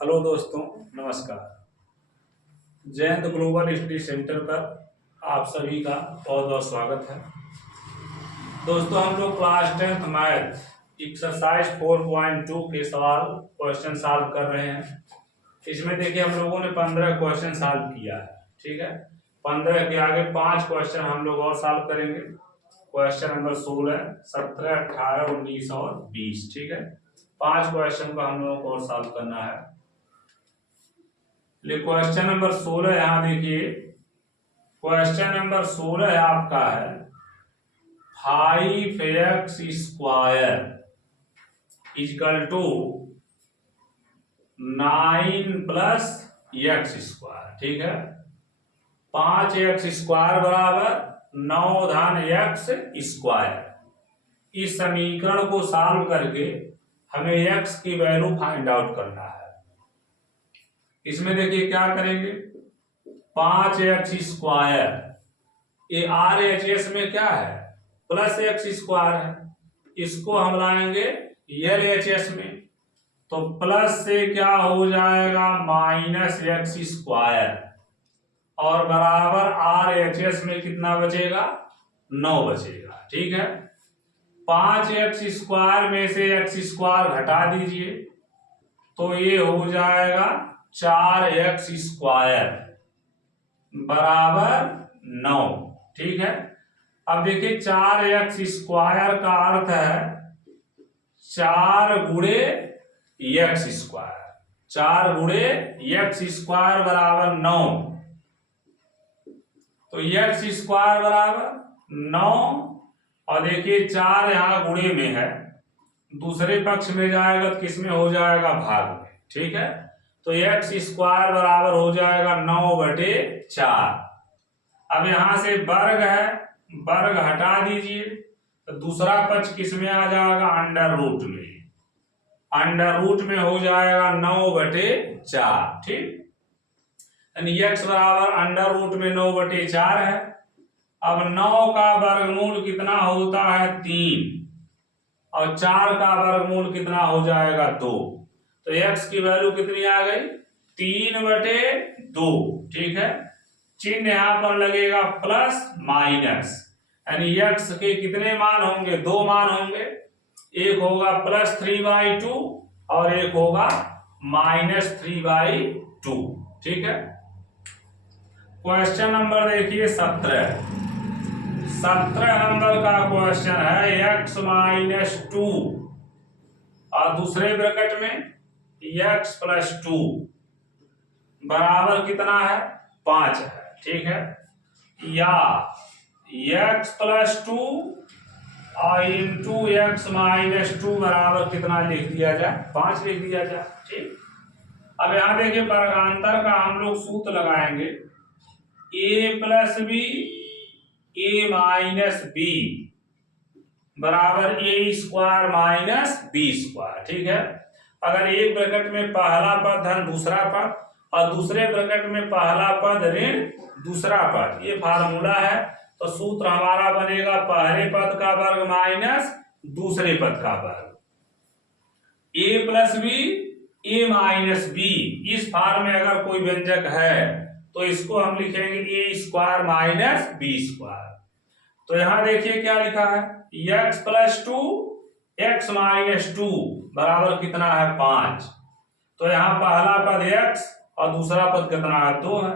Hello दोस्तों, नमस्कार। Jayant global study centre पर आप सभी का बहुत बहुत स्वागत है। दोस्तों, हम लोग क्लास 10th मैथ एक्सरसाइज 4.2 के सवाल क्वेश्चन सॉल्व कर रहे हैं। इसमें देखिए हम लोगों ने 15 क्वेश्चन सॉल्व किया है। ठीक है, 15 के आगे 5 क्वेश्चन हम लोग और सॉल्व करेंगे। क्वेश्चन नंबर 16, 17, 18, 19 और 20। ठीक है, 5 क्वेश्चन को हम लोगों को और सॉल्व करना है। क्वेश्चन नंबर 16 यहां देखिए। क्वेश्चन नंबर 16 आपका है 5x square is equal to 9 plus x square. ठीक है, 5x स्क्वायर बराबर 9 धन एक्स स्क्वायर। इस समीकरण को सॉल्व करके हमें x की वैल्यू फाइंड आउट करना है। इसमें देखिए क्या करेंगे, 5x स्क्वायर, ये RHS में क्या है, प्लस एक्स स्क्वायर है। इसको हम लाएंगे LHS में, तो प्लस से क्या हो जाएगा माइनस एक्स स्क्वायर, और बराबर RHS में कितना बचेगा, 9 बचेगा। ठीक है, 5x स्क्वायर में से एक्स स्क्वायर घटा दीजिए, तो ये हो जाएगा 4x स्क्वायर बराबर 9। ठीक है, अब देखिए 4x स्क्वायर का अर्थ है 4 गुणे एक्स स्क्वायर। 4 गुणे एक्स स्क्वायर बराबर 9, तो एक्स स्क्वायर बराबर 9। और देखिए 4 यहां गुणे में है, दूसरे पक्ष में जाएगा तो किसमें हो जाएगा, भाग में। ठीक है, तो एक्स स्क्वायर बराबर हो जाएगा 9/4। अब यहां से वर्ग है, वर्ग हटा दीजिए, तो दूसरा पक्ष किस में आ जाएगा, अंडर रूट में। अंडर रूट में हो जाएगा 9/4। ठीक, यानी x बराबर अंडर रूट में 9/4 है। अब 9 का वर्गमूल कितना होता है, 3, और 4 का वर्गमूल कितना हो जाएगा, 2। तो x की वैल्यू कितनी आ गई, 3/2। ठीक है, चिन्ह यहां पर लगेगा प्लस माइनस, यानी x के कितने मान होंगे, 2 मान होंगे। एक होगा +3/2 और एक होगा -3/2। ठीक है, क्वेश्चन नंबर देखिए 17। 17 नंबर का क्वेश्चन है x - 2 और दूसरे ब्रैकेट में x + 2 बराबर कितना है, 5 है। ठीक है, या x + 2 और इंटू x - 2 बराबर कितना लिख दिया जाए, 5 लिख दिया जाए। ठीक, अब यहां देखिए वर्गांतर का हम लोग सूत्र लगाएंगे, a + b a - b बराबर a² - b²। ठीक है, अगर एक ब्रैकेट में पहला पद धन दूसरा पद और दूसरे ब्रैकेट में पहला पद ऋण दूसरा पद, ये फार्मूला है। तो सूत्र हमारा बनेगा पहले पद का वर्ग माइनस दूसरे पद का वर्ग, a + b a - b। इस फॉर्म में अगर कोई व्यंजक है तो इसको हम लिखेंगे a² - b²। तो यहां देखिए क्या लिखा है, x + 2 x - 2 बराबर कितना है, 5। तो यहां पहला पद x और दूसरा पद कितना है, 2 है।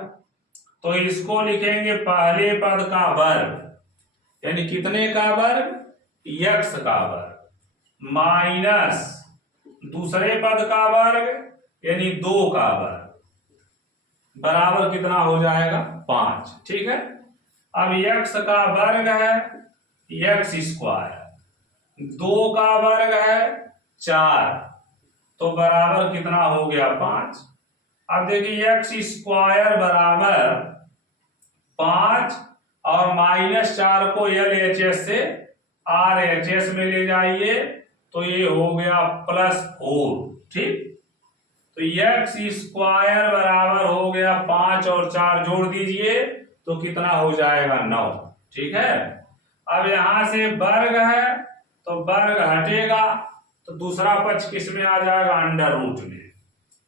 तो इसको लिखेंगे पहले पद का वर्ग, यानी कितने का वर्ग, x का वर्ग, माइनस दूसरे पद का वर्ग यानी 2 का वर्ग, बराबर कितना हो जाएगा, 5। ठीक है, अब x का वर्ग है x², 2 का वर्ग है 4, तो बराबर कितना हो गया, 5। अब देखिए x² बराबर 5 और -4 को LHS से RHS में ले जाइए, तो ये हो गया +4। ठीक, तो x² बराबर हो गया 5 और 4 जोड़ दीजिए तो कितना हो जाएगा, 9। ठीक है, अब यहां से वर्ग है तो वर्ग हटेगा, तो दूसरा पक्ष किस में आ जाएगा, अंडर रूट में।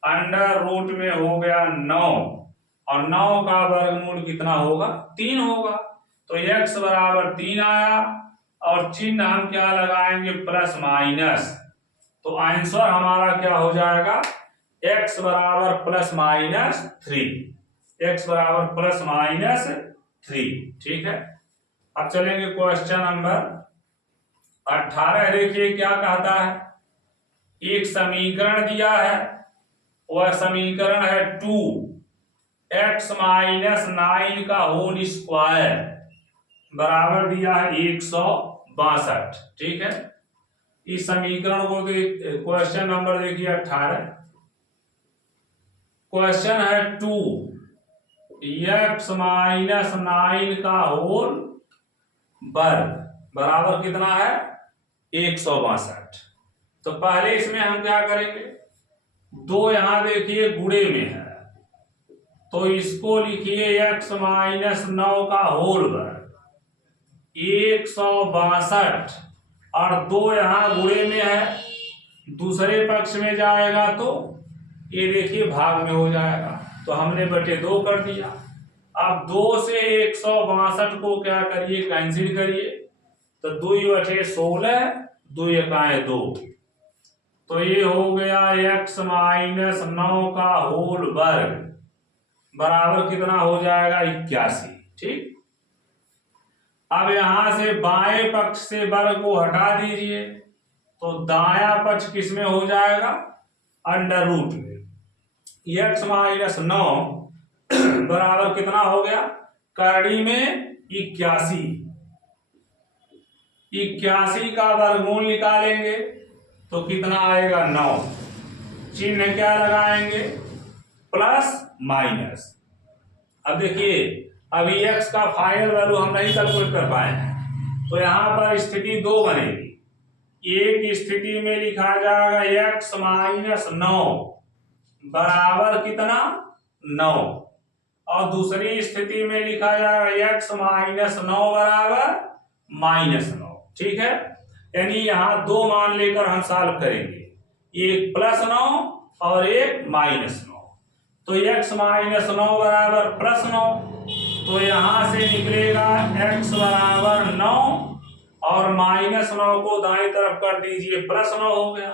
अंडर रूट में हो गया 9 और 9 का वर्गमूल कितना होगा 3 होगा। तो x बराबर 3 आया और चिन्ह हम क्या लगाएंगे प्लस माइनस। तो आंसर हमारा क्या हो जाएगा x बराबर प्लस माइनस 3, x बराबर प्लस माइनस 3। ठीक है, अब चलेंगे क्वेश्चन नंबर 18। देखिए क्या कहता है, एक समीकरण दिया है, वह समीकरण है 2x माइनस 9 का होल स्क्वायर बराबर दिया है 162। ठीक है, इस समीकरण को क्वेश्चन नंबर देखिए 18। क्वेश्चन है 2x माइनस 9 का होल वर्ग बराबर कितना है 162। तो पहले इसमें हम क्या करेंगे, 2 यहां देखिए गुणे में है तो इसको लिखिए x माइनस 9 का होल वर्ग 162 और 2 यहां गुणे में है, दूसरे पक्ष में जाएगा तो ये देखिए भाग में हो जाएगा, तो हमने बटे 2 कर दिया। अब 2 से 162 को क्या करिए कैंसिल करिए, तो 2 बटे 16, 2 एकाएं 2, तो ये हो गया x माइनस 9 का होल वर्ग बराबर कितना हो जाएगा 81। ठीक, अब यहां से बाएं पक्ष से वर्ग को हटा दीजिए तो दायां पक्ष किस में हो जाएगा अंडर रूट में। x माइनस 9 बराबर कितना हो गया करड़ी में 81, 81 का वर्गमूल निकालेंगे तो कितना आएगा 9, चिन्ह क्या लगाएंगे प्लस माइनस। अब देखिए अभी x का फाइनल वैल्यू हम नहीं कैलकुलेट कर पाए हैं, तो यहां पर स्थिति 2 बनेगी। एक स्थिति में लिखा जाएगा x माइनस 9 बराबर कितना 9 और दूसरी स्थिति में लिखा जाएगा x माइनस 9 बराबर माइनस 9। ठीक है, यानी यहां 2 मान लेकर हम सॉल्व करेंगे, एक प्लस 9 और एक माइनस 9। तो x माइनस 9 बराबर प्लस 9, तो यहां से निकलेगा x बराबर 9 और माइनस 9 को दाएं तरफ कर दीजिए प्लस 9 हो गया,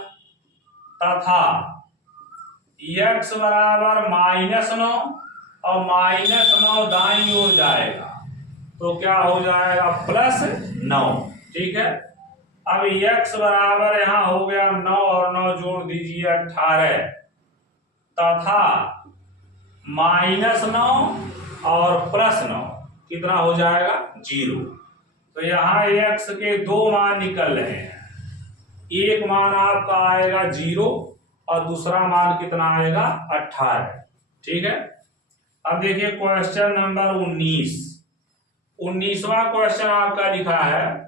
तथा x बराबर माइनस 9 और माइनस 9 दाईं ओर जाएगा तो क्या हो जाएगा प्लस 9। ठीक है, अब x बराबर यहां हो गया 9 और 9 जोड़ दीजिए 18 तथा माइनस 9 और प्लस 9 कितना हो जाएगा 0। तो यहाँ x के 2 मान निकल रहे हैं, एक मान आपका आएगा 0 और दूसरा मान कितना आएगा 18। ठीक है, अब देखिए क्वेश्चन नंबर 19वां क्वेश्चन आपका लिखा है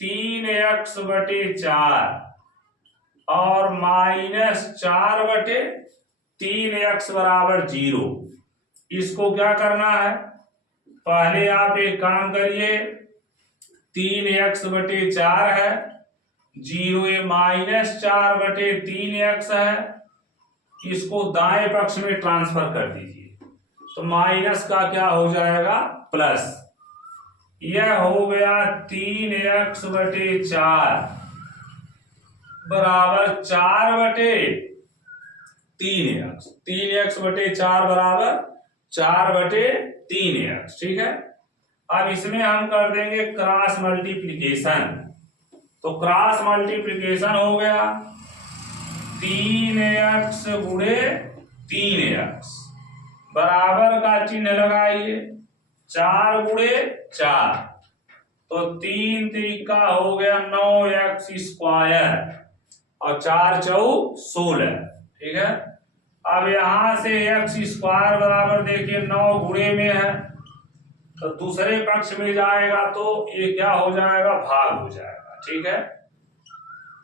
3x बटे 4 और माइनस 4 बटे 3x बराबर 0। इसको क्या करना है, पहले आप एक काम करिए, 3x बटे 4 है, 0 ये माइनस 4 बटे 3x है, इसको दाएं पक्ष में ट्रांसफर कर दीजिए तो माइनस का क्या हो जाएगा प्लस, यह हो गया 3x बटे 4 बराबर 4 बटे 3x, 3x बटे 4 बराबर 4 बटे 3x। ठीक है, अब इसमें हम कर देंगे क्रॉस मल्टीप्लिकेशन, तो क्रॉस मल्टीप्लिकेशन हो गया 3x गुणे 3x बराबर का चिन्ह लगाइए 4 गुणे 4, तो 3 त्रिका हो गया 9x स्क्वायर और 4 चौक 16। ठीक है, अब यहां से x स्क्वायर बराबर देखिए 9 गुणे में है तो दूसरे पक्ष में जाएगा तो ये क्या हो जाएगा भाग हो जाएगा। ठीक है,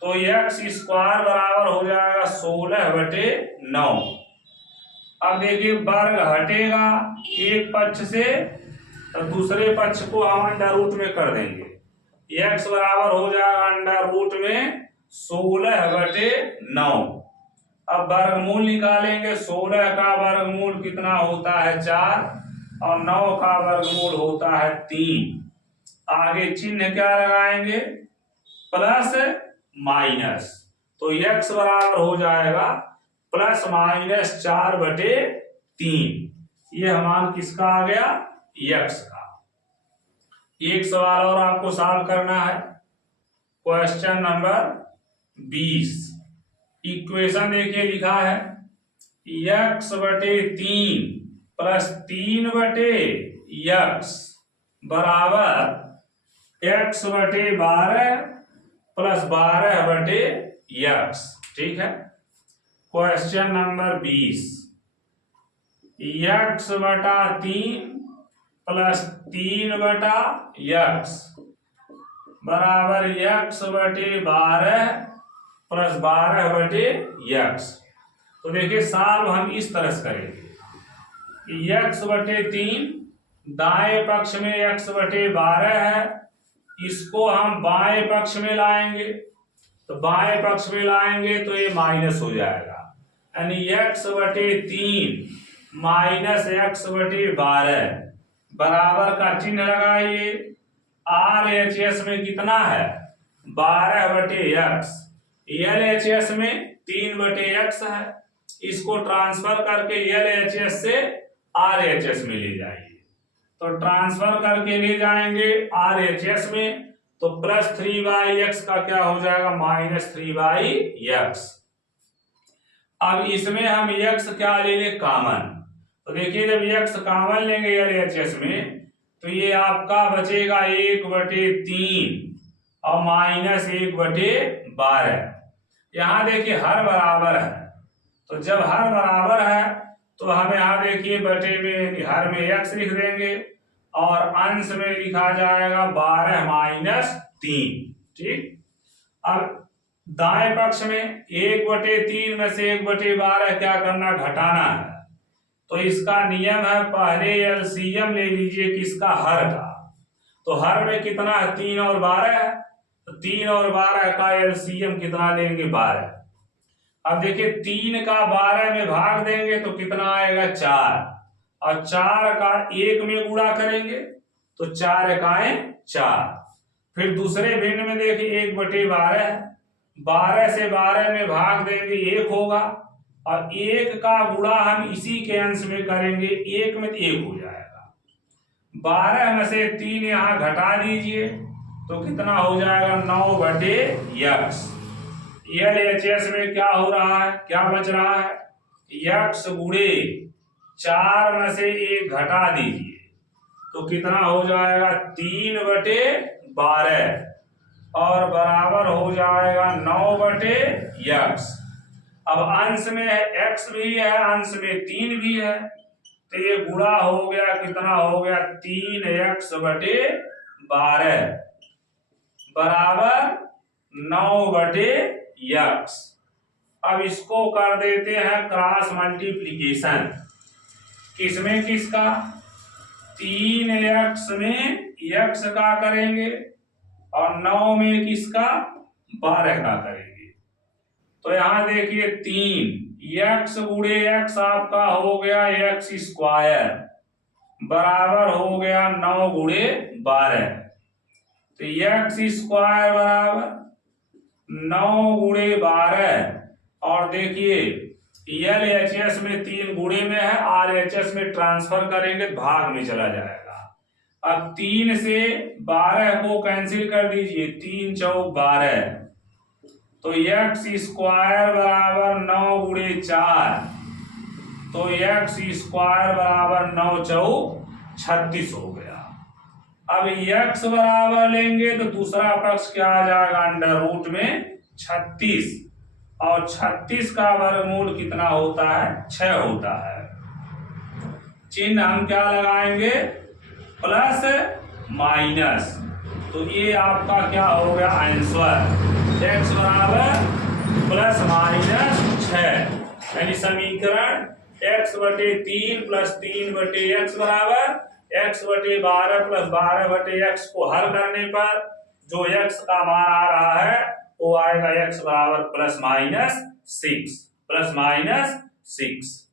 तो x स्क्वायर बराबर हो जाएगा 16 बटे 9। अब देखिए वर्ग हटेगा एक पक्ष से तो दूसरे पक्ष को हम अंडर रूट में कर देंगे, x बराबर हो जाएगा अंडर रूट में 16 बटे 9। अब वर्गमूल निकालेंगे। 16 का वर्गमूल कितना होता है 4 और 9 का वर्गमूल होता है 3। आगे चिन्ह क्या लगाएंगे प्लस माइनस, तो x बराबर हो जाएगा प्लस माइनस 4/3। ये मान किसका आ गया x का। एक सवाल और आपको सॉल्व करना है, क्वेश्चन नंबर 20। इक्वेशन देखिए लिखा है x/3 प्लस 3/x बराबर x/12 प्लस 12/x। ठीक है, question number 20। x/3 plus 3/x बराबर x/12 प्लस 12/x। तो देखिए सॉल्व हम इस तरह से करेंगे। x/3 दाएं पक्ष में x/12 है, इसको हम बाएं पक्ष में लाएंगे, तो बाएं पक्ष में लाएंगे तो ये माइनस हो जाएगा, यानी x/3 माइनस x/12 बराबर का चिन्ह लगाइए। RHS में कितना है 12/x, LHS में 3/x है, इसको ट्रांसफर करके LHS से RHS में ले जाइए। तो ट्रांसफर करके ले जाएंगे RHS में, तो प्लस 3/x का क्या हो जाएगा माइनस 3/x। अब इसमें हम x क्या लेंगे कॉमन, तो देखिए जब x कॉमन लेंगे LHS में तो ये आपका बचेगा 1/3 और माइनस 1/12। यहाँ देखिए हर बराबर है, तो जब हर बराबर है तो हम यहाँ देखिए बटे में हर में x लिख देंगे और अंश में लिखा जाएगा 12-3। ठीक, अब दाएं पक्ष में 1/3 में से 1/12 क्या करना घटाना है, तो इसका नियम है पहले एलसीएम ले लीजिए किसका हर का। तो हर में कितना है 3 और 12 है, तो 3 और 12 का एलसीएम कितना लेंगे 12। अब देखिए 3 का 12 में भाग देंगे तो कितना आएगा 4, और 4 का 1 में गुणा करेंगे तो 4 एकाएं 4। फिर दूसरे भिन्न में देखिए 1/12, 12 से 12 में भाग देंगे 1 होगा, और 1 का गुणा हम इसी के अंश में करेंगे 1 में, तो 1 हो जाएगा। 12 में से 3 यहाँ घटा दीजिए तो कितना हो जाएगा 9/x। LHS में क्या हो रहा है, क्या बच रहा है x गुणे 4 में से 1 घटा दीजिए तो कितना हो जाएगा 3/12 और बराबर हो जाएगा 9/x। अब अंश में x भी है, अंश में 3 भी है, तो ये गुणा हो गया, कितना हो गया 3x/12 बराबर 9/x। अब इसको कर देते हैं क्रॉस मल्टीप्लीकेशन, किसमें किसका 3x में x का करेंगे और 9 में किसका 12 का करेंगे। तो यहां देखिए 3x गुणे x आपका हो गया x² बराबर हो गया 9 गुणे 12, तो x² बराबर 9 गुणे 12। और देखिए LHS में 3 गुणे में है, RHS में ट्रांसफर करेंगे भाग में चला जाएगा। अब 3 से 12 को कैंसिल कर दीजिए, 3 चौक 12, तो x² बराबर 9 गुणे 4, तो x² बराबर 9 चौक 36 हो गया। अब x बराबर लेंगे तो दूसरा पक्ष क्या आ जाएगा अंडर रूट में 36, और 36 का वर्गमूल कितना होता है 6 होता है। चिन्ह हम क्या लगाएंगे प्लस माइनस, तो ये आपका क्या हो गया आंसर x बराबर प्लस माइनस 6, यानी समीकरण x/3 प्लस 3/x बराबर x/12 प्लस 12/x को हल करने पर जो x का मान आ रहा है वो आएगा x बराबर प्लस माइनस 6। Plus minus 6।